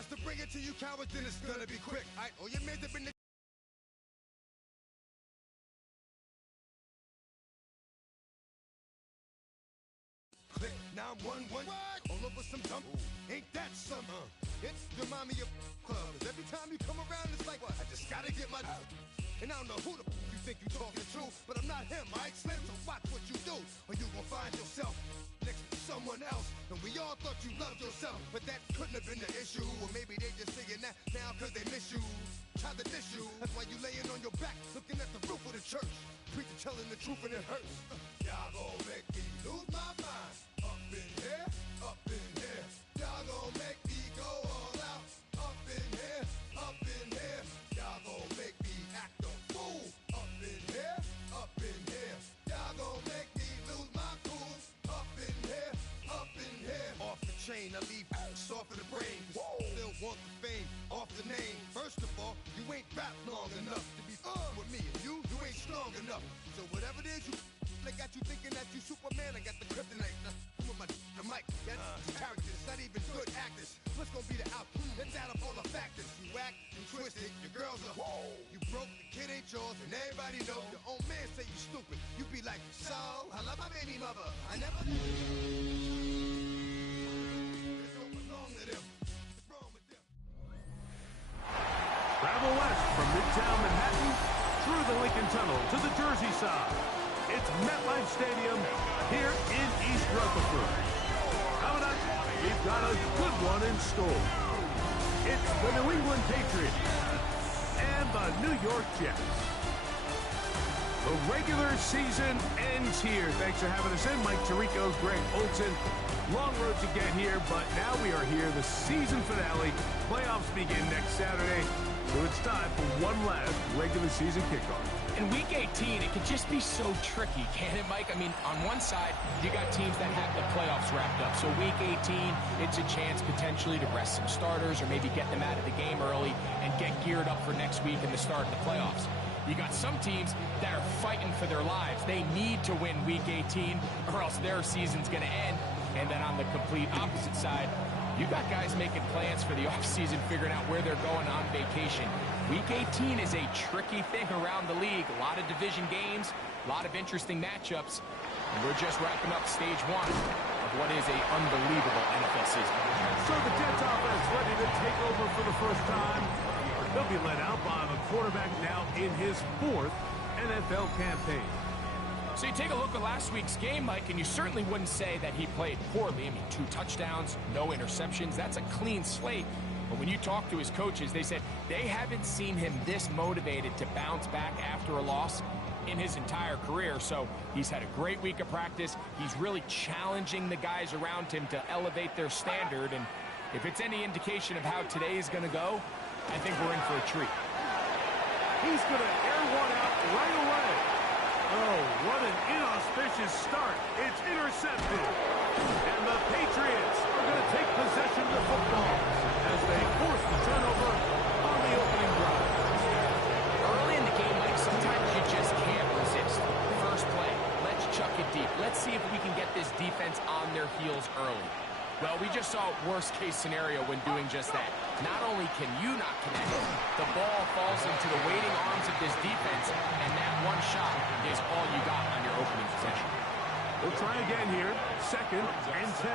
tries to bring it to you cowards, then it's gonna be quick. Alright, all your men have been click, 911, all over some dump. Ain't that something? It's the mommy of clubs. Every time you come around, it's like, what? I just gotta get my... And I don't know who the you think you talking to, but I'm not him, alright, Slim? So watch what you do, or you gon' find yourself next to someone else. And we all thought you loved yourself, but that couldn't have been the issue. Or maybe they just saying that now cause they miss you. Try to diss you, that's why you laying on your back, looking at the roof of the church. Preacher telling the truth and it hurts. Y'all gon' make me lose my mind. Up in here, up in here. Y'all gon' make me go all out. Up in here, up in here. Y'all gon' make me act a fool. Up in here, up in here. Y'all gon' make me lose my cool. Up in here, up in here. Off the chain, I leave soft in the brain. Still want the fame, off the name. First of all, you ain't rap long enough to be with me. And you ain't strong enough. So whatever it is you they got you thinking that you Superman, I got the kryptonite. With my the mic, that's characters, not even good actors. What's gonna be the outcome? Let's add up all the factors. You act, you twisted, your girls are you broke, the kid ain't yours, and everybody knows. Your own man say you stupid. You be like, so, I love my baby mother. I never they don't belong to them. What's wrong with them? Travel west from Midtown Manhattan through the Lincoln Tunnel to the Jersey side. It's MetLife Stadium here in East Rutherford. Coming up, we've got a good one in store. It's the New England Patriots and the New York Jets. The regular season ends here. Thanks for having us in. Mike Tirico, Greg Olson. Long road to get here, but now we are here. The season finale. Playoffs begin next Saturday. So it's time for one last regular season kickoff. In Week 18, it can just be so tricky, can't it, Mike? I mean, on one side, you got teams that have the playoffs wrapped up. So Week 18, it's a chance potentially to rest some starters or maybe get them out of the game early and get geared up for next week and the start of the playoffs. You got some teams that are fighting for their lives. They need to win Week 18 or else their season's going to end. And then on the complete opposite side, you got guys making plans for the offseason, figuring out where they're going on vacation. Week 18 is a tricky thing around the league. A lot of division games, a lot of interesting matchups. And we're just wrapping up stage one of what is an unbelievable NFL season. So the Jets offense ready to take over for the first time. They'll be led out by the quarterback now in his 4th NFL campaign. So you take a look at last week's game, Mike, and you certainly wouldn't say that he played poorly. I mean, 2 touchdowns, no interceptions. That's a clean slate. But when you talk to his coaches, they said they haven't seen him this motivated to bounce back after a loss in his entire career. So he's had a great week of practice. He's really challenging the guys around him to elevate their standard. And if it's any indication of how today is going to go, I think we're in for a treat. He's going to air one out right away. Oh, what an inauspicious start. It's intercepted. And the Patriots are going to take possession of the football as they force the turnover on the opening drive. Early in the game, Mike, sometimes you just can't resist. First play, let's chuck it deep. Let's see if we can get this defense on their heels early. Well, we just saw worst-case scenario when doing just that. Not only can you not connect, the ball falls into the waiting arms of this defense, and that one shot is all you got on your opening possession. We'll try again here. 2nd and 10.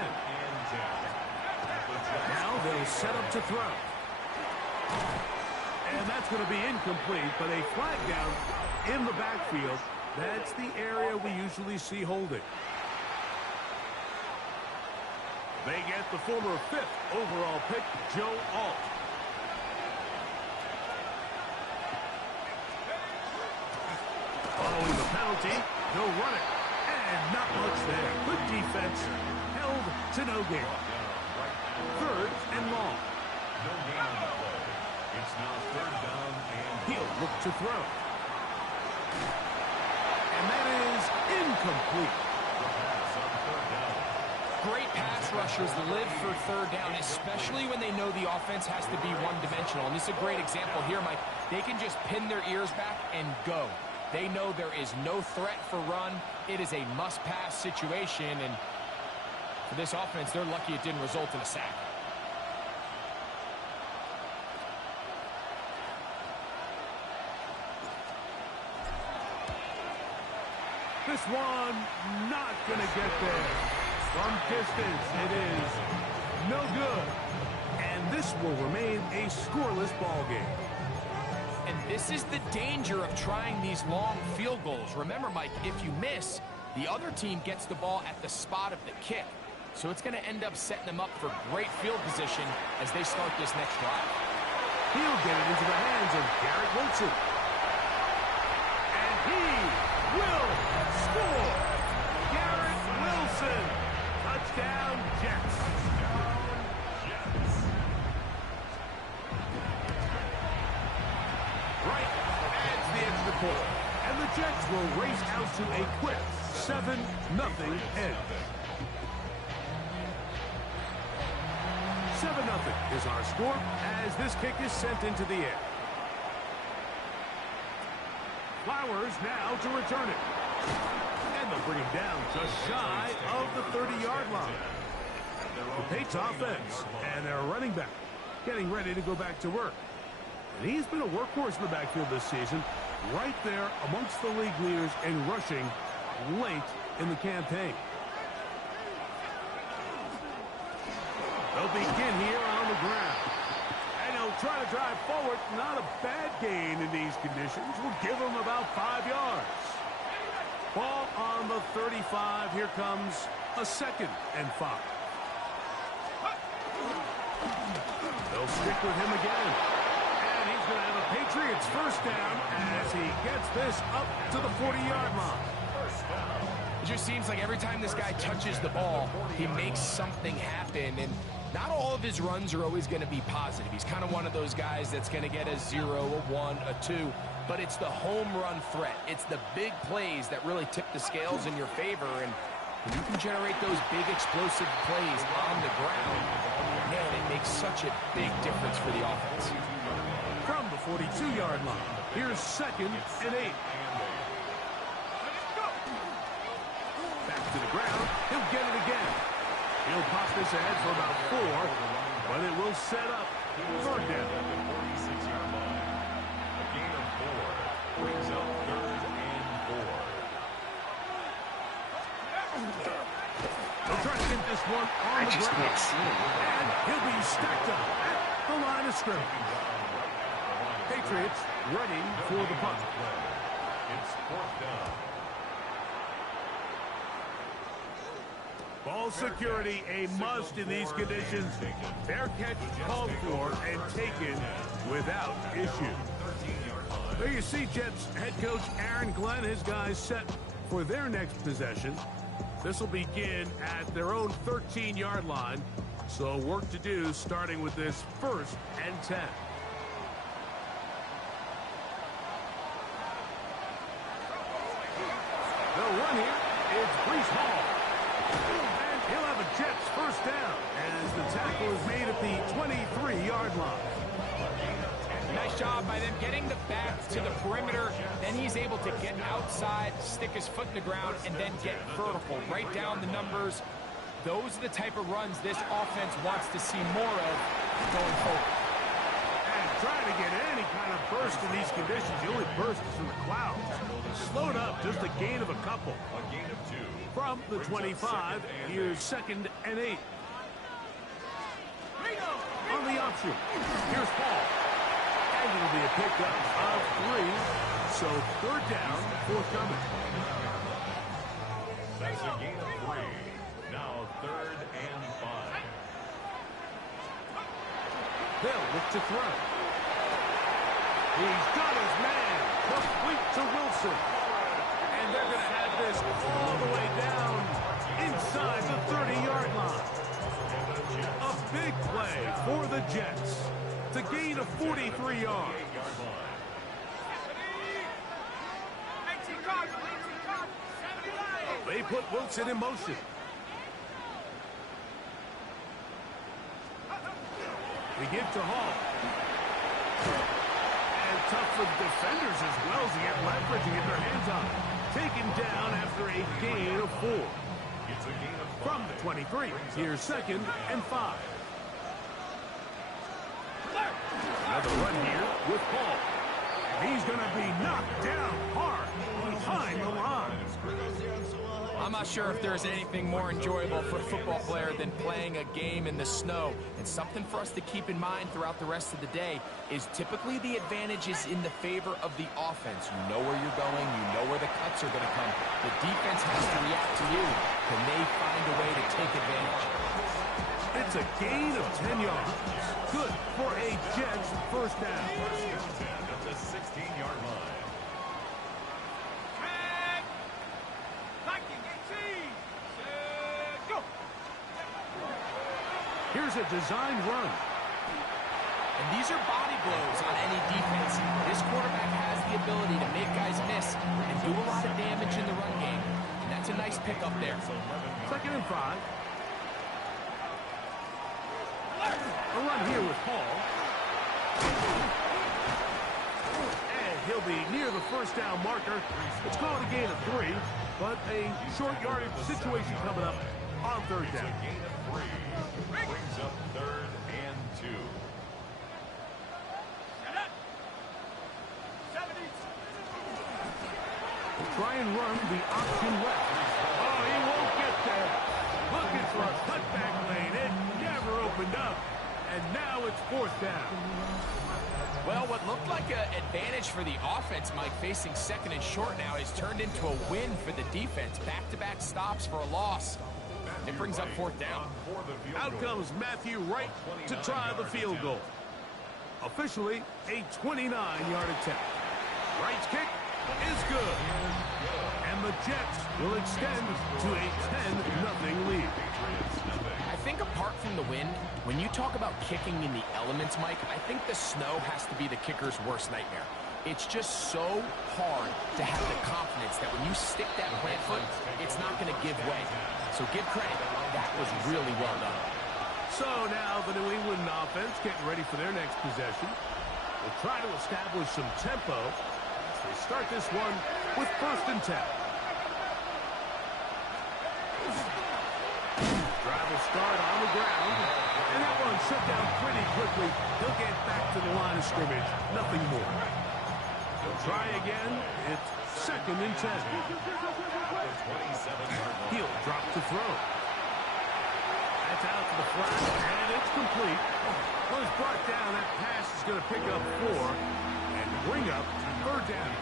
Now they'll set up to throw. And that's going to be incomplete, but a flag down in the backfield. That's the area we usually see holding. They get the former 5th overall pick, Joe Alt. Following the penalty, they'll run it. And not much there. Good defense. Held to no gain. 3rd and long. No gain on the play. It's now 3rd down and he'll look to throw. And that is incomplete. Great pass rushers live for 3rd down, especially when they know the offense has to be one-dimensional. And this is a great example here, Mike. They can just pin their ears back and go. They know there is no threat for run. It is a must-pass situation, and for this offense, they're lucky it didn't result in a sack. This one not going to get there. From distance, it is no good. And this will remain a scoreless ball game. And this is the danger of trying these long field goals. Remember, Mike, if you miss, the other team gets the ball at the spot of the kick. So it's going to end up setting them up for great field position as they start this next drive. He'll get it into the hands of Garrett Wilson. And he will score. Garrett Wilson. Touchdown, Jets. Right adds the extra point. And the Jets will race out to a quick 7-0 edge. 7-0 is our score as this kick is sent into the air. Flowers now to return it. And they'll bring him down just shy of the 30-yard line. The Patriots offense and their running back getting ready to go back to work. And he's been a workhorse in the backfield this season, right there amongst the league leaders in rushing late in the campaign. They'll begin here on the ground. And he'll try to drive forward. Not a bad gain in these conditions. We'll give him about 5 yards. Ball on the 35. Here comes a 2nd and 5. They'll stick with him again. And he's going to have a Patriots first down as he gets this up to the 40-yard line. It just seems like every time this guy touches the ball, he makes something happen. And not all of his runs are always going to be positive. He's kind of one of those guys that's going to get a 0, a 1, a 2. But it's the home run threat. It's the big plays that really tip the scales in your favor. And when you can generate those big explosive plays on the ground, man, it makes such a big difference for the offense. From the 42-yard line, here's 2nd and 8. Back to the ground. He'll get it again. He'll pop this ahead for about 4, but it will set up 3rd down. A gain of 4 brings up 3rd and 4. They'll try to get this one on the ground. And he'll be stacked up at the line of scrimmage. Patriots ready for the punt. It's 4th down. Ball security a must in these conditions. Fair catch called for and taken without issue. There you see Jets head coach Aaron Glenn, his guys set for their next possession. This will begin at their own 13-yard line. So work to do starting with this 1st and 10. They'll run here. It's Breece Hall. And he'll have a Jets first down as the tackle is made at the 23-yard line. Nice job by them getting the back to the perimeter. Then he's able to get outside, stick his foot in the ground, and then get vertical. Right down the numbers. Those are the type of runs this offense wants to see more of going forward. And trying to get any kind of burst in these conditions. The only burst is from the clouds. Slowed up, just a gain of a couple. A gain of 2. From the 25, here's 2nd and 8. On the option, here's Paul. And it'll be a pickup of 3. So 3rd down, forthcoming. That's a gain of 3. Now 3rd and 5. They'll look to throw. He's got his man. Complete to Wilson. And they're going to have this all the way down inside the 30-yard line. A big play for the Jets to gain a 43 yards. They put Wilson in motion. They give to Hall. And tough for the defenders as well as to get leverage and get their hands on it. Taken down after a gain of 4. From the 23, here's 2nd and 5. Another run here with Paul. He's going to be knocked down hard behind the line. I'm not sure if there's anything more enjoyable for a football player than playing a game in the snow. And something for us to keep in mind throughout the rest of the day is typically the advantage is in the favor of the offense. You know where you're going. You know where the cuts are going to come. The defense has to react to you. Can they find a way to take advantage? It's a gain of 10 yards. Good for a Jets first down. At the 16-yard line. Here's a design run. And these are body blows on any defense. This quarterback has the ability to make guys miss and do a lot of damage in the run game. And that's a nice pickup there. 2nd and 5. A run here with Hall. And he'll be near the first down marker. It's called a gain of 3, but a short yardage situation coming up on 3rd down. Gain of 3. Brings up 3rd and 2. Try and run the option left. Oh, he won't get there. Looking for a cutback lane. It never opened up. And now it's 4th down. Well, what looked like an advantage for the offense, Mike, facing 2nd and short now, has turned into a win for the defense. Back-to-back stops for a loss. It brings up 4th down. Out comes Matthew Wright to try the field goal. Officially, a 29-yard attempt. Wright's kick is good. And the Jets will extend to a 10-0 lead. I think apart from the wind, when you talk about kicking in the elements, Mike, I think the snow has to be the kicker's worst nightmare. It's just so hard to have the confidence that when you stick that plant foot, it's not going to give way. So give credit. That was really well done. So now the New England offense getting ready for their next possession. They'll try to establish some tempo as they start this one with 1st and 10. Drive will start on the ground, and that one shut down pretty quickly. He'll get back to the line of scrimmage, nothing more. They'll try again. It's 2nd and 10. He'll drop to throw. That's out to the flat, and it's complete. Well, it's brought down. That pass is going to pick up 4 and bring up 3rd down.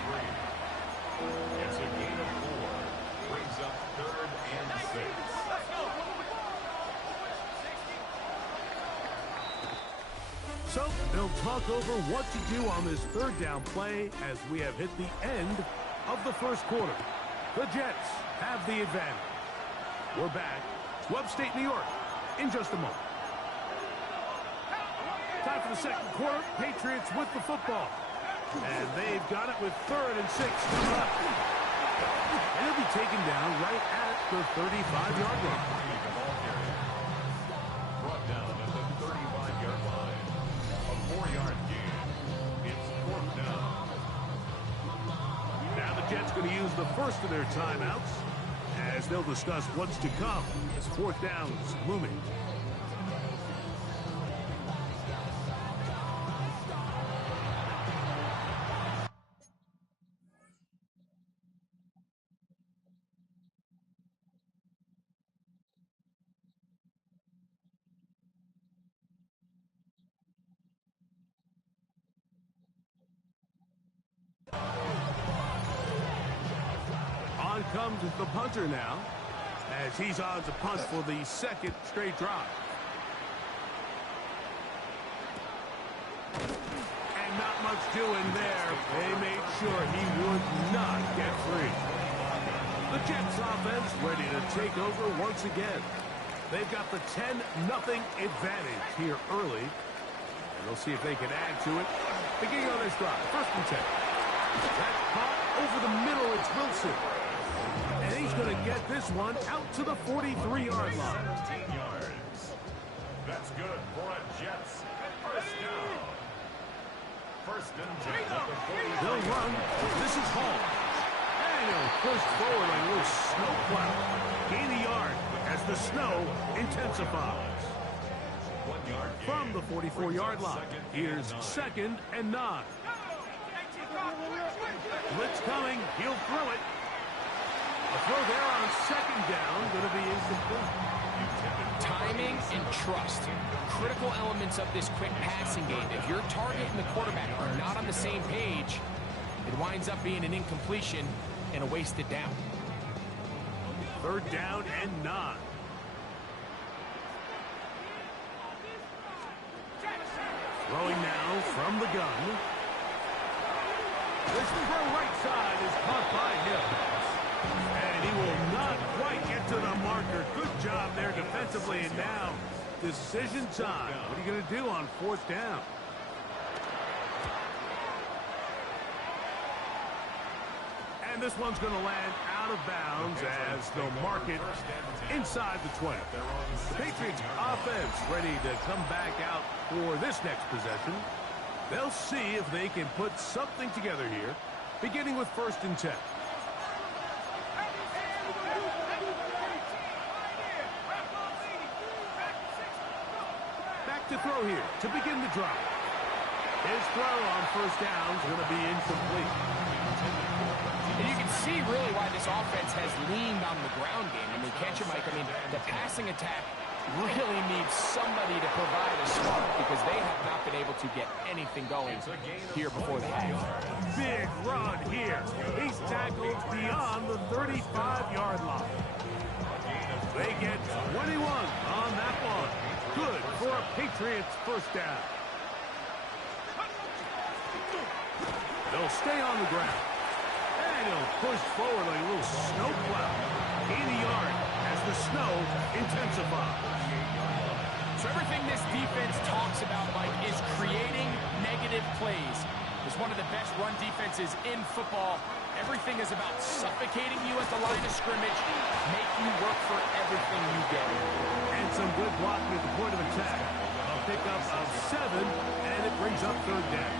It's a gain of 4. Brings up 3rd and 6. So they'll talk over what to do on this 3rd down play as we have hit the end of the 1st quarter. The Jets have the advantage. We're back to upstate New York in just a moment. Time for the 2nd quarter. Patriots with the football. And they've got it with 3rd and 6 coming up. And he'll be taken down right at the 35-yard line. Brought down at the 35-yard line. A 4-yard gain. It's 4th down. Now the Jets going to use the first of their timeouts as they'll discuss what's to come as 4th down is looming. On comes the punter now, as he's on to punt for the 2nd straight drive. And not much doing there. They made sure he would not get free. The Jets offense ready to take over once again. They've got the 10-0 advantage here early. And they'll see if they can add to it. Beginning on this drive, 1st and 10. That's caught over the middle. It's Wilson. And he's going to get this one out to the 43-yard line. 17 yards. That's good for a Jets. 1st down. 1st and 10 at the 40. They'll run. This is Hall. And he'll push forward like a little snow cloud. Gain a yard as the snow intensifies. 1 yard gain. From the 44-yard line, here's 2nd and 9. Blitz coming. He'll throw it. A throw there on second down. Going to be incomplete. Timing and trust, critical elements of this quick passing game. If your target and the quarterback are not on the same page, it winds up being an incompletion and a wasted down. Third down and 9. Throwing now from the gun. This throw right side is caught by him. And he will not quite get to the marker. Good job there defensively. And now, decision time. What are you going to do on 4th down? And this one's going to land out of bounds as they'll mark it inside the 20. The Patriots offense ready to come back out for this next possession. They'll see if they can put something together here, beginning with 1st and 10. Back to throw here to begin the drive. His throw on 1st down is going to be incomplete. And you can see really why this offense has leaned on the ground game. I mean, can't you, Mike? I mean, the passing attack really needs somebody to provide a spark because they have not been able to get anything going here before the half. Big run here. He's tackled beyond the 35-yard line. They get 21 on that one. Good for a Patriots 1st down. They'll stay on the ground. And he'll push forward like a little snow plow. 80 yards as the snow intensifies. So everything this defense talks about, Mike, is creating negative plays. It's one of the best run defenses in football. Everything is about suffocating you at the line of scrimmage, make you work for everything you get. And some good blocking at the point of attack. A pickup of 7, and it brings up 3rd down.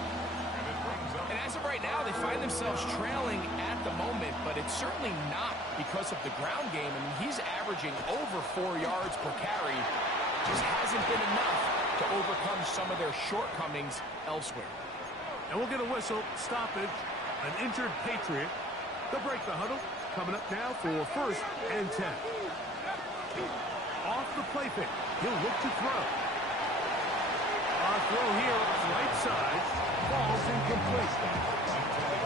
And as of right now, they find themselves trailing at the moment, but it's certainly not because of the ground game. I mean, he's averaging over 4 yards per carry. Just hasn't been enough to overcome some of their shortcomings elsewhere. And we'll get a whistle, stoppage, an injured Patriot. They'll break the huddle. Coming up now for 1st and 10. Off the play fake. He'll look to throw. Throw here, right side. Falls incomplete.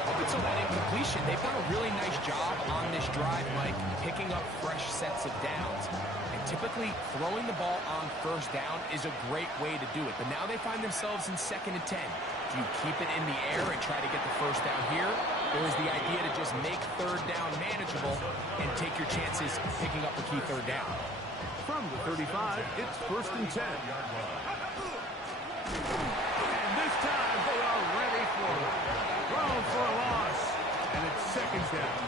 Up until that incompletion, they've done a really nice job on this drive, Mike, picking up fresh sets of downs. And typically, throwing the ball on 1st down is a great way to do it. But now they find themselves in 2nd and 10. Do you keep it in the air and try to get the 1st down here? Or is the idea to just make 3rd down manageable and take your chances picking up a key 3rd down? From the 35, it's 1st and 10. And this time they are ready for it. Thrown for a loss. And it's 2nd down.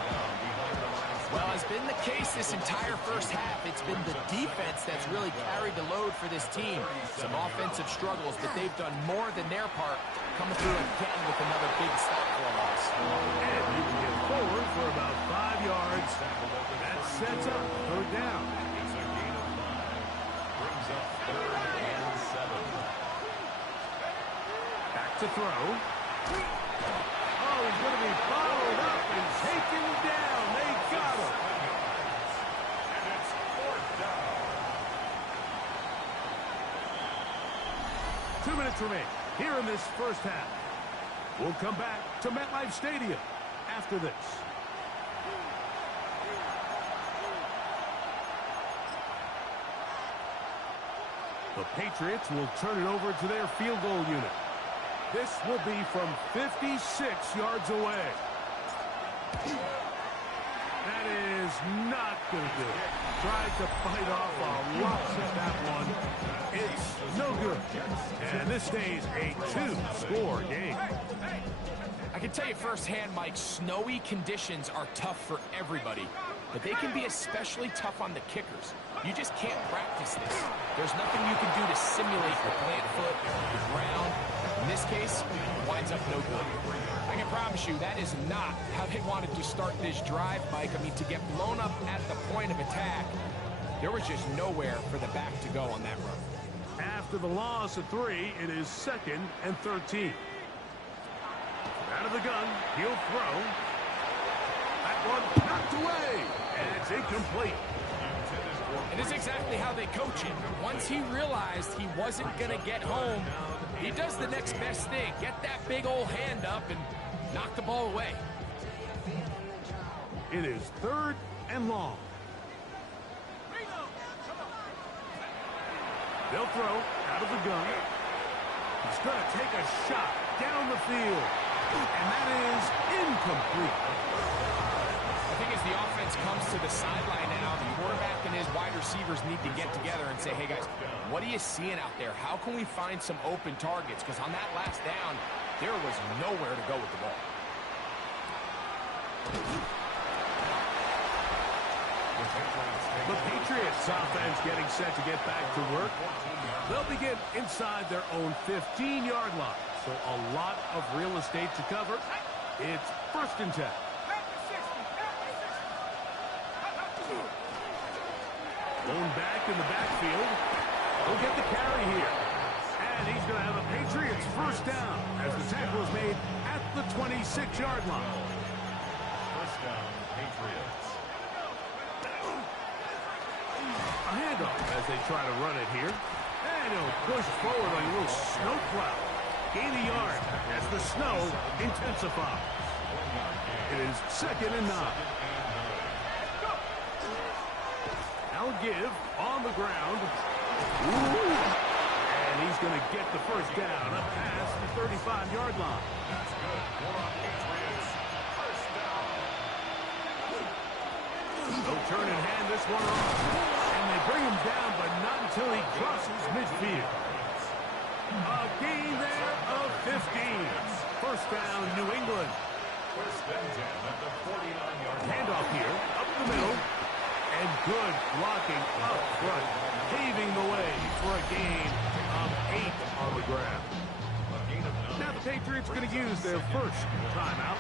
Well, as been the case this entire 1st half, it's been the defense that's really carried the load for this team. Some offensive struggles, but they've done more than their part, coming through again with another big stop for a loss. And you can get forward for about 5 yards. That sets up 3rd down. Brings up 3rd and 7. Back to throw. Oh, he's going to be followed up and taken down. They got him. And it's 4th down. 2 minutes remain here in this 1st half. We'll come back to MetLife Stadium after this. The Patriots will turn it over to their field goal unit. This will be from 56 yards away. That is not going to do it. Tried to fight off a lot of that one. It's no good. And this stays a 2-score game. I can tell you firsthand, Mike, snowy conditions are tough for everybody. But they can be especially tough on the kickers. You just can't practice this. There's nothing you can do to simulate the plant foot, the ground. In this case, it winds up no good. I can promise you that is not how they wanted to start this drive, Mike. I mean, to get blown up at the point of attack, there was just nowhere for the back to go on that run. After the loss of 3, it is 2nd and 13. Out of the gun, he'll throw. That one knocked away, and it's incomplete. And this is exactly how they coach him. Once he realized he wasn't going to get home, he does the next best thing. Get that big old hand up and knock the ball away. It is 3rd and long. They'll throw out of the gun. He's going to take a shot down the field. And that is incomplete. I think as the offense comes to the sideline now, the quarterback and his wide receivers need to get together and say, hey, guys, what are you seeing out there? How can we find some open targets? Because on that last down, there was nowhere to go with the ball. The Patriots offense getting set to get back to work. They'll begin inside their own 15-yard line. So a lot of real estate to cover. It's 1st and 10. Going back in the backfield. He'll get the carry here. And he's going to have a Patriots 1st down as the tackle is made at the 26-yard line. 1st down, Patriots. A handoff as they try to run it here. And he'll push forward like a little snow plow. Gain a yard as the snow intensifies. It is 2nd and 9. Now give on the ground. Ooh. And he's going to get the 1st down up past the 35-yard line. That's good. Patriots. 1st down. They'll turn and hand this one off. And they bring him down, but not until he crosses midfield. A gain there of 15. 1st down, New England. 1st and 10 at the 49-yard line. Handoff here, up the middle. And good blocking up front, paving the way for a gain of 8 on the ground. Now the Patriots are going to use their 1st timeout.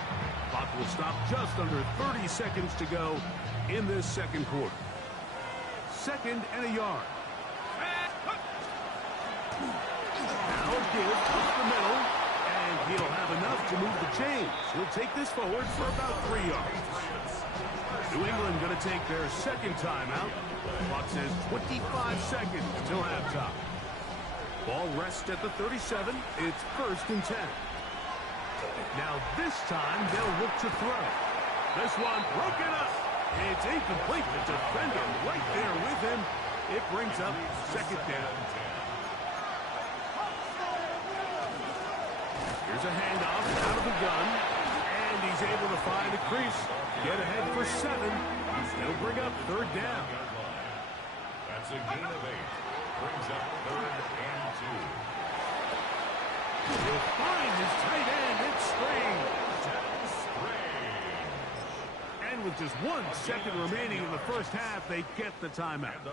Clock will stop just under 30 seconds to go in this 2nd quarter. 2nd and a yard. Now give up the middle, and he'll have enough to move the chains. He'll take this forward for about 3 yards. New England going to take their 2nd timeout. Clock says 25 seconds until halftime. Ball rests at the 37. It's 1st and 10. Now this time they'll look to throw. This one broken up. It's incomplete. The defender right there with him. It brings up 2nd down. Here's a handoff out of the gun. And he's able to find a crease. Get ahead for 7. They'll bring up 3rd down. That's a gain of 8. Brings up 3rd and 2. He'll find his tight end. It's Strange. And with just 1 second remaining in the 1st half, they get the timeout. And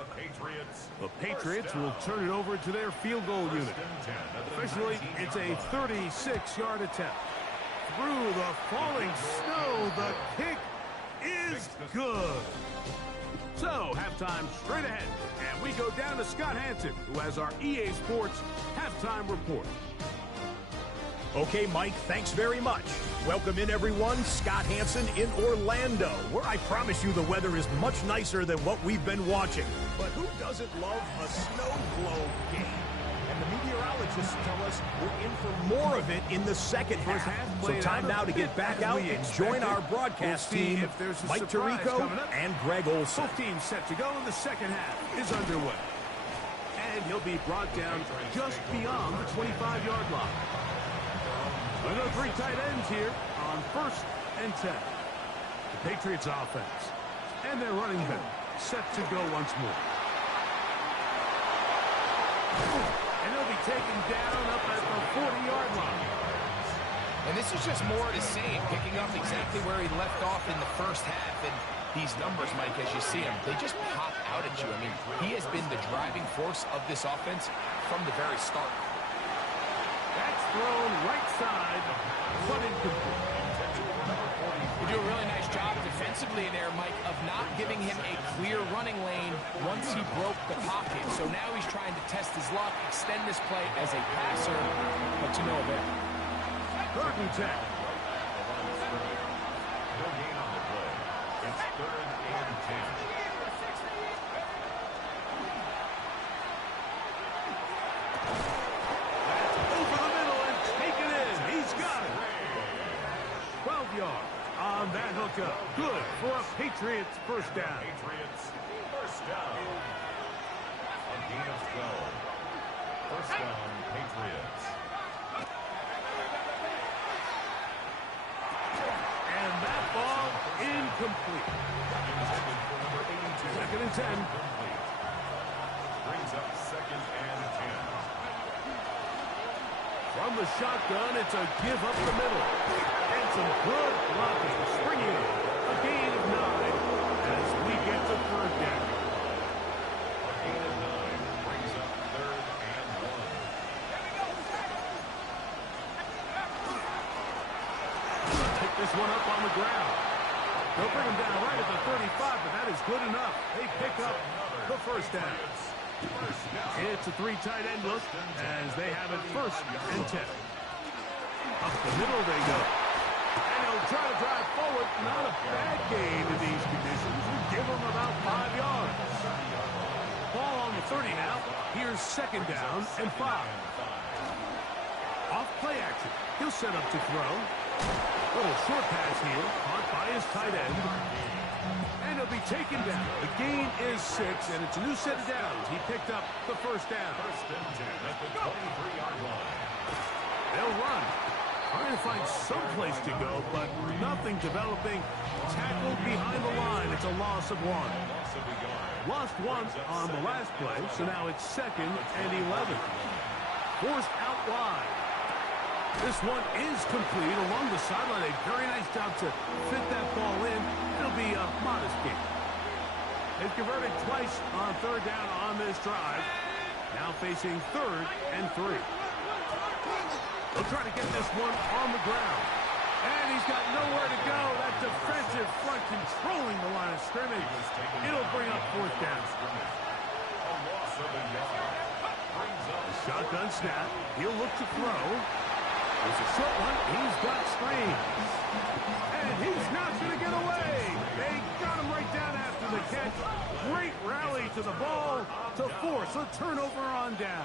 the Patriots will turn it over to their field goal unit. Officially, it's a 36-yard attempt. Through the falling snow, the kick is good. So, halftime straight ahead, and we go down to Scott Hansen, who has our EA Sports halftime report. Okay, Mike, thanks very much. Welcome in, everyone. Scott Hansen in Orlando, where I promise you the weather is much nicer than what we've been watching. But who doesn't love a snow globe game? And the meteorologists tell us we're in for more of it in the 2nd half. So time now to get back out and join our broadcast team, Mike Tirico and Greg Olson. Both teams set to go, and the 2nd half is underway. And he'll be brought down just beyond the 25-yard line. Another 3 tight ends here on 1st and 10. The Patriots offense and their running back set to go once more. And he'll be taken down up at the 40-yard line. And this is just more of the same, picking up exactly where he left off in the 1st half. And these numbers, Mike, as you see them, they just pop out at you. I mean, he has been the driving force of this offense from the very start. That's thrown right side, but incomplete. You do a really nice job defensively there, Mike, of not giving him a clear running lane once he broke the pocket. So now he's trying to test his luck, extend this play as a passer, but to no avail. 3rd and 10. No gain on the play. It's 3rd and 10. Over the middle and taken in. He's got it. 12 yards on that hookup. Good for a Patriots first down. Patriots first down. A gain of 12. First down, Patriots. And that ball incomplete. Intended for number 82. 2nd and 10. Complete. Brings up 2nd and 10. From the shotgun, it's a give up the middle. And some good blocking. Springing up. A gain of 9 as we get to 3rd down. A gain of 9 brings up 3rd and 1. Pick this one up on the ground. They'll bring him down right at the 35, but that is good enough. They pick up the first down. It's a 3 tight end look as they have it 1st and 10. Up the middle they go. And he'll try to drive forward. Not a bad gain in these conditions. We give him about 5 yards. Ball on the 30 now. Here's 2nd down and 5. Off play action. He'll set up to throw. Little short pass here. Caught by his tight end. And he'll be taken down. The gain is 6, and it's a new set of downs. He picked up the first down. 1st and 10 at the 23-yard line. They'll run. Trying to find some place to go, but nothing developing. Tackled behind the line. It's a loss of 1. Loss of a yard. Lost 1 on the last play, so now it's 2nd and 11. Forced out wide. This one is complete along the sideline. A very nice job to fit that ball in. It'll be a modest gain. They've converted twice on 3rd down on this drive. Now facing 3rd and 3. They'll try to get this one on the ground. And he's got nowhere to go. That defensive front controlling the line of scrimmage. It'll bring up 4th down. A loss of a yard. Brings up Shotgun snap. He'll look to throw. There's a short one. He's got screens. And he's not going to get away. They got him right down after the catch. Great rally to the ball to force a turnover on down.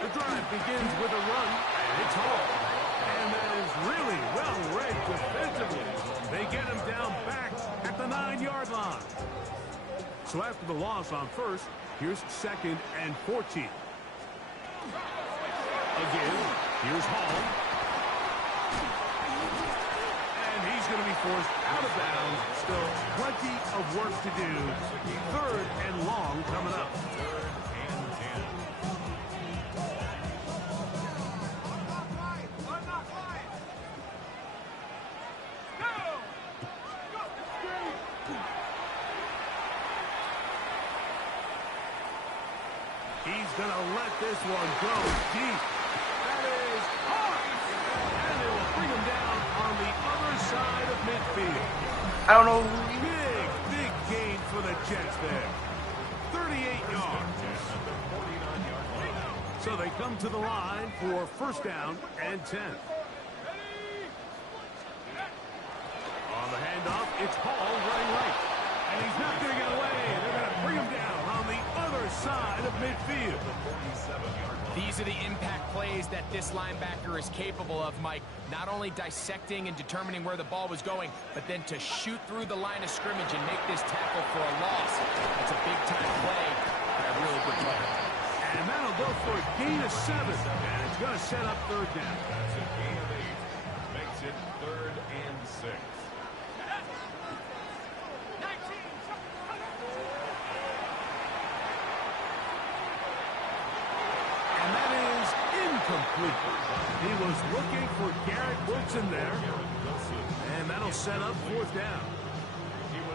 The drive begins with a run, and it's home. And that is really well read defensively. They get him down back at the 9-yard line. So after the loss on 1st, here's 2nd and 14. Again, here's Hall. And he's going to be forced out of bounds. Still plenty of work to do. 3rd and long coming up. 3rd and 10. He's going to let this one go deep. That is hard. And they will bring him down on the other side of midfield. I don't know. Big gain for the Jets there. 38 yards. So they come to the line for 1st down and 10. On the handoff, it's Hall running right. And he's not going to get away. They're going to bring him down on the other side of midfield. These are the impact plays that this linebacker is capable of, Mike. Not only dissecting and determining where the ball was going, but then to shoot through the line of scrimmage and make this tackle for a loss. That's a big-time play by a really good player. And that'll go for a gain of 7. And it's going to set up 3rd down. That's a gain of 8. Makes it 3rd and 6. Incomplete. He was looking for Garrett Wilson there. And that'll set up 4th down.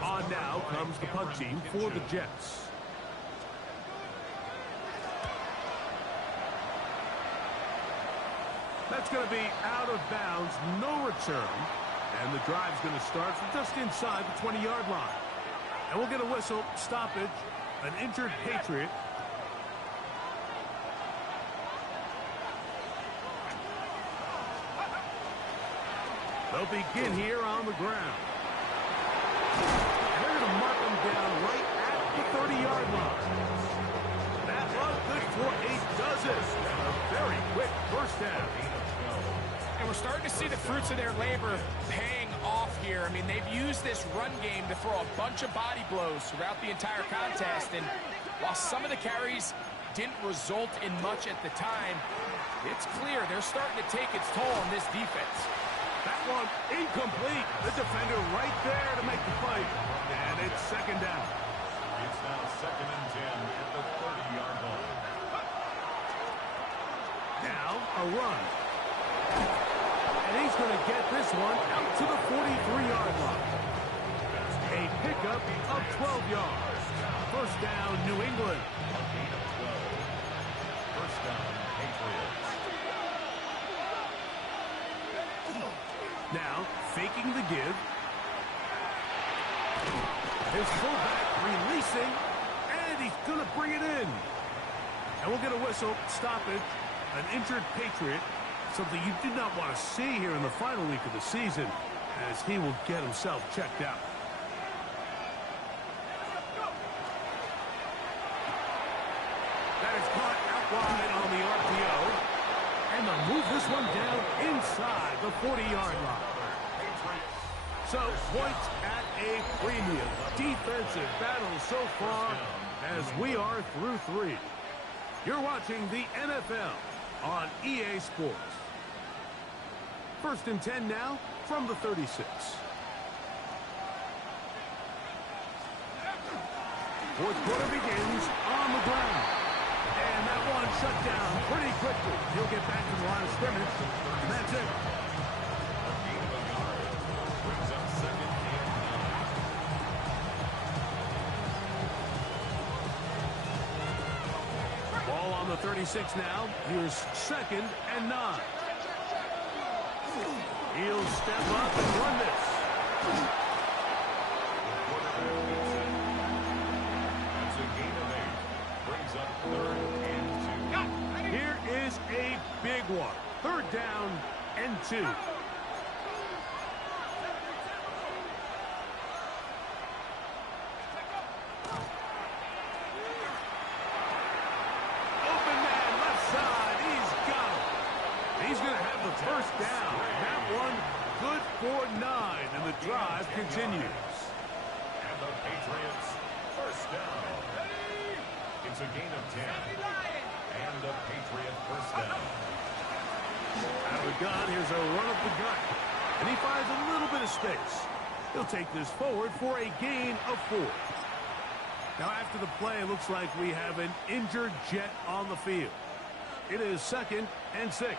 On now comes the punt team for the Jets. That's going to be out of bounds, no return. And the drive's going to start from just inside the 20-yard line. And we'll get a whistle, stoppage, an injured Patriot. They'll begin here on the ground. And they're going to mark them down right at the 30-yard line. That run good for a dozen. And a very quick first down. And we're starting to see the fruits of their labor paying off here. I mean, they've used this run game to throw a bunch of body blows throughout the entire contest. And while some of the carries didn't result in much at the time, it's clear they're starting to take its toll on this defense. That one incomplete. The defender right there to make the play. And it's second down. It's now 2nd and 10 at the 30-yard line. Now a run. And he's going to get this one out to the 43-yard line. A pickup of 12 yards. First down, New England. First down, Patriots. Now, faking the give. His fullback releasing, and he's going to bring it in. And we'll get a whistle, stop it. An injured Patriot, something you do not want to see here in the final week of the season, as he will get himself checked out. That is caught out wide on the RPO. And they'll move this one down inside the 40-yard line. So, points at a premium. Defensive battle so far as we are through 3. You're watching the NFL on EA Sports. First and 10 now from the 36. Fourth quarter begins on the ground. And that one shut down pretty quickly. He'll get back to the line of scrimmage. And that's it. A gain of a yard brings up 2nd and 9. Ball on the 36 now. Here's 2nd and 9. He'll step up and run this. That's a gain of 8. Brings up 3rd and 2. Here is a big one. 3rd down and 2. Open man, left side. He's got it. He's going to have the first down. That one good for 9, and the drive continues. And the Patriots first down. It's a gain of 10. And a Patriot first down. Out of the gun, here's a run up the gut. And he finds a little bit of space. He'll take this forward for a gain of 4. Now after the play, it looks like we have an injured Jet on the field. It is 2nd and 6.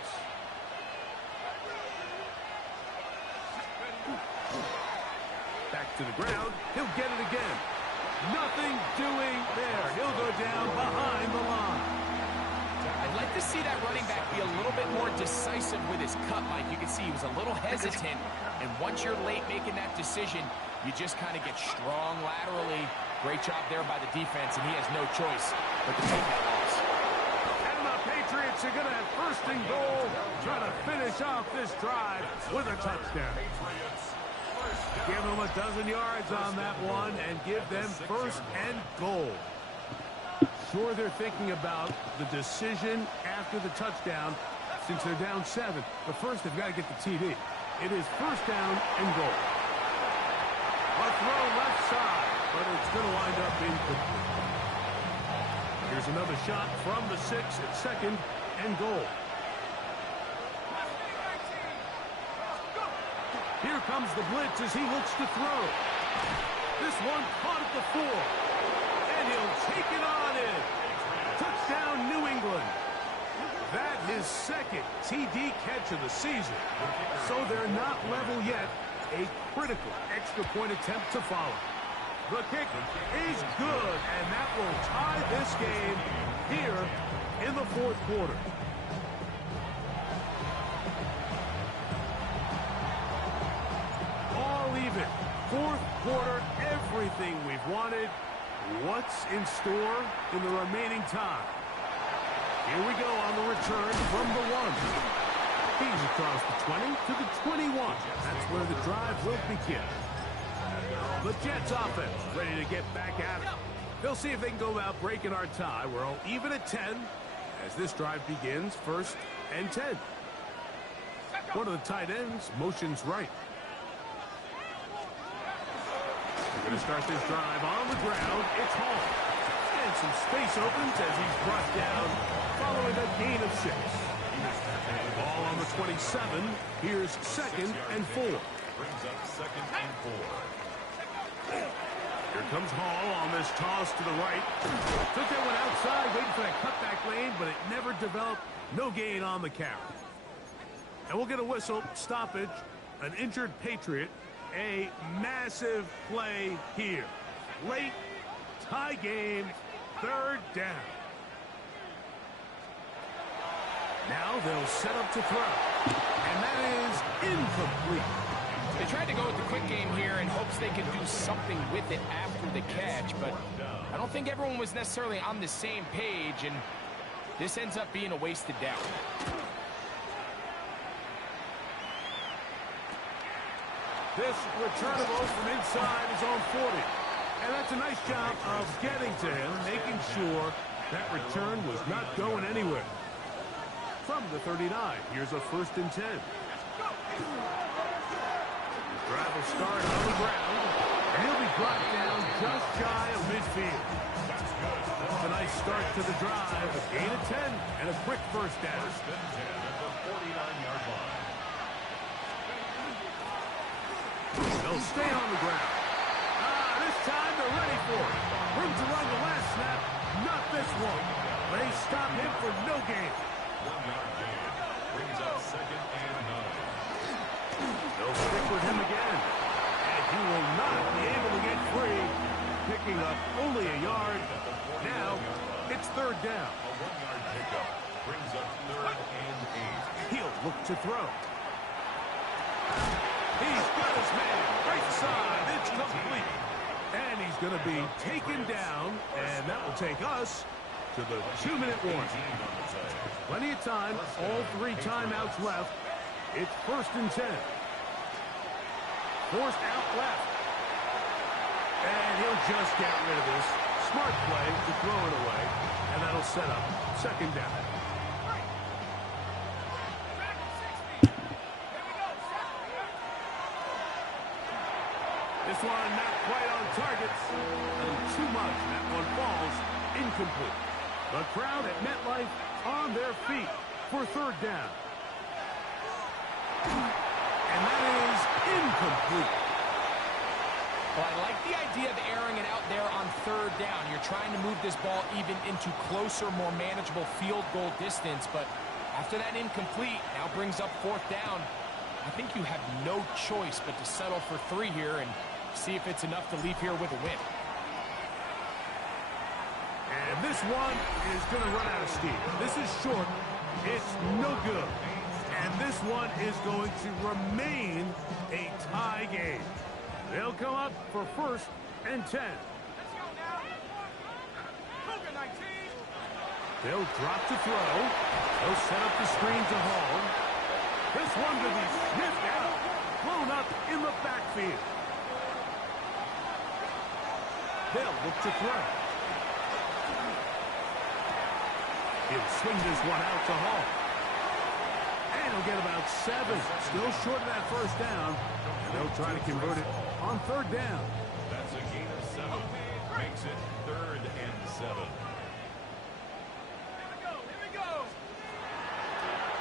Back to the ground. He'll get it again. Nothing doing there. He'll go down behind the line. I'd like to see that running back be a little bit more decisive with his cut, Mike. You can see he was a little hesitant, and once you're late making that decision, you just kind of get strong laterally. Great job there by the defense, and he has no choice but to take that loss. And the Patriots are going to have 1st and goal, trying to finish off this drive with a touchdown. Give them a dozen yards on that one and give them 1st and goal. Sure, they're thinking about the decision after the touchdown since they're down 7. But first, they've got to get the TD. It is 1st down and goal. A throw left side, but it's going to wind up incomplete. Here's another shot from the 6 at 2nd and goal. Here comes the blitz as he looks to throw. This one caught at the 4. And he'll take it on in. Touchdown, New England. That is 2nd TD catch of the season. So they're not level yet. A critical extra point attempt to follow. The kick is good, and that will tie this game here in the 4th quarter. All even. 4th quarter, everything we've wanted. What's in store in the remaining time? Here we go on the return from the 1. He's across the 20 to the 21. That's where the drive will begin. The Jets offense ready to get back at it. They'll see if they can go about breaking our tie. We're all even at 10 as this drive begins, 1st and 10. One of the tight ends motions right. We're going to start this drive on the ground. It's Hall. And some space opens as he's brought down following a gain of 6. Ball on the 27. Here's 2nd and 4. Brings up 2nd and 4. Here comes Hall on this toss to the right. Took that one outside, waiting for that cutback lane, but it never developed. No gain on the carry. And we'll get a whistle, stoppage, an injured Patriot, a massive play here. Late, tie game, 3rd down. Now they'll set up to throw. And that is incomplete. They tried to go with the quick game here in hopes they could do something with it after the catch, but I don't think everyone was necessarily on the same page, and this ends up being a wasted down. This returnable from inside his own 40. And that's a nice job of getting to him, making sure that return was not going anywhere. From the 39, here's a 1st and 10. Drive will start on the ground, and he'll be brought down just shy of midfield. That's a nice start to the drive, a gain of 10, and a quick 1st down. 1st and 10 at the 49-yard line. They'll stay on the ground. This time they're ready for it. Room to run the last snap, not this one. They stop him for no gain. 1-yard gain. Brings up 2nd and 9. They'll stick with him again. And he will not be able to get free. Picking up only a yard. Now, it's 3rd down. A 1-yard pickup. Brings up 3rd and 8. He'll look to throw. He's got his man. Right side. It's complete. And he's going to be taken down. And that will take us to the 2-minute warning. Plenty of time. All 3 timeouts left. It's 1st and 10. Forced out left. And he'll just get rid of this. Smart play to throw it away. And that'll set up 2nd down. This one not quite on target. And too much. That one falls incomplete. The crowd at MetLife on their feet for 3rd down. And that is incomplete. Well, I like the idea of airing it out there on 3rd down. You're trying to move this ball even into closer, more manageable field goal distance, but after that incomplete, now brings up 4th down. I think you have no choice but to settle for 3 here and see if it's enough to leave here with a win. And this one is going to run out of steam. This is short. It's no good. And this one is going to remain a tie game. They'll come up for 1st and 10. They'll drop to throw. They'll set up the screen to Hall. This one to be sniffed out. Blown up in the backfield. They'll look to throw. He'll swing this one out to Hall. And he'll get about 7. Still short of that 1st down. And they'll try to convert it on 3rd down. That's a gain of 7. Makes it 3rd and 7.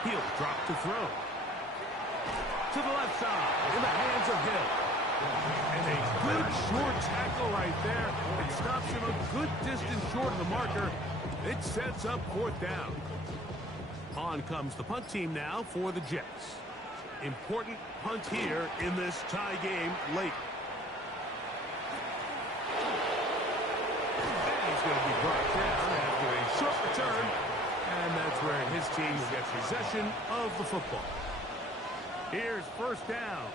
He'll drop to throw. To the left side. In the hands of Hill. And a good short tackle right there. It stops him a good distance short of the marker. It sets up 4th down. On comes the punt team now for the Jets. Important punt here in this tie game late. And he's going to be brought down after a short return. And that's where his team will get possession of the football. Here's 1st down.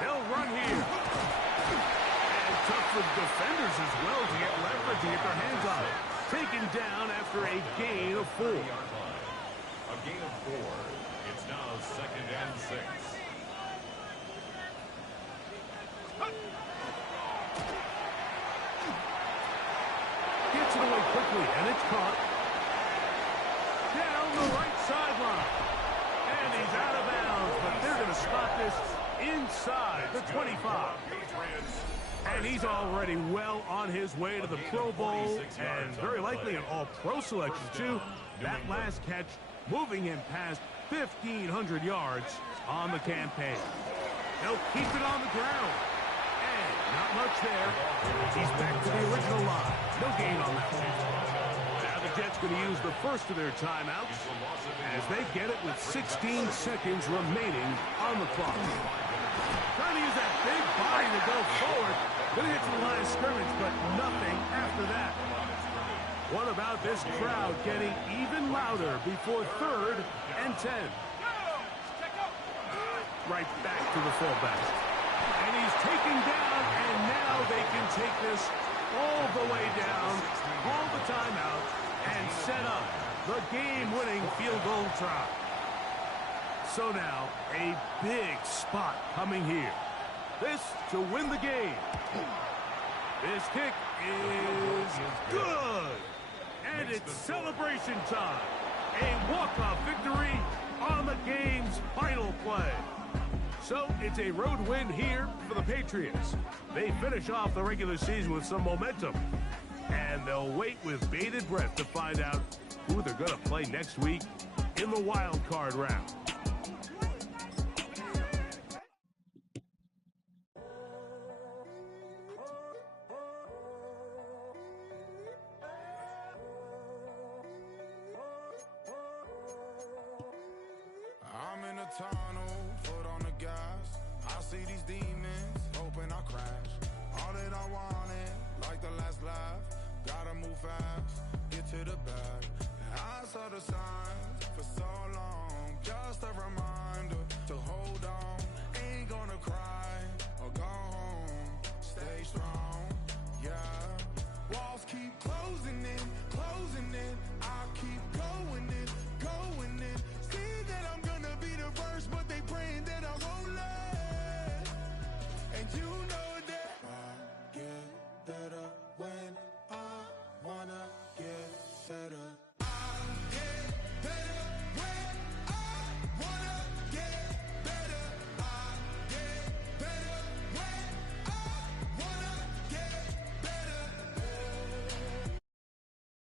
They'll run here. And tough for defenders as well to get leverage to get their hands on it. taken down after a gain of 4. A gain of 4. It's now 2nd and 6. Gets it away quickly, and it's caught. Down the right sideline. And he's out of bounds, but they're going to spot this inside the 25. And he's already well on his way to the Pro Bowl and very likely an all-pro selection, too. That last catch moving him past 1,500 yards on the campaign. He'll keep it on the ground. And not much there. He's back to the original line. No gain on that one. Now the Jets going to use the first of their timeouts as they get it with 16 seconds remaining on the clock. Trying to use that big body to go forward. Going to get to the line of scrimmage, but nothing after that. What about this crowd getting even louder before 3rd and 10? Right back to the fullback. And he's taken down, and now they can take this all the way down, call the timeout, and set up the game-winning field goal try. So now, a big spot coming here. This to win the game. This kick is good. And it's celebration time. A walk-off victory on the game's final play. So it's a road win here for the Patriots. They finish off the regular season with some momentum. And they'll wait with bated breath to find out who they're going to play next week in the wild card round. I'm in a tunnel, foot on the gas. I see these demons, hoping I crash. All that I wanted, like the last laugh. Gotta move fast, get to the bag. And I saw the signs for so long. Just a reminder to hold on. Ain't gonna cry or go home. Stay strong, yeah. Walls keep closing in, closing in. I keep going in, going in. See that I'm gonna be the first, but they praying that I won't let. And you know that I get better when I wanna get better.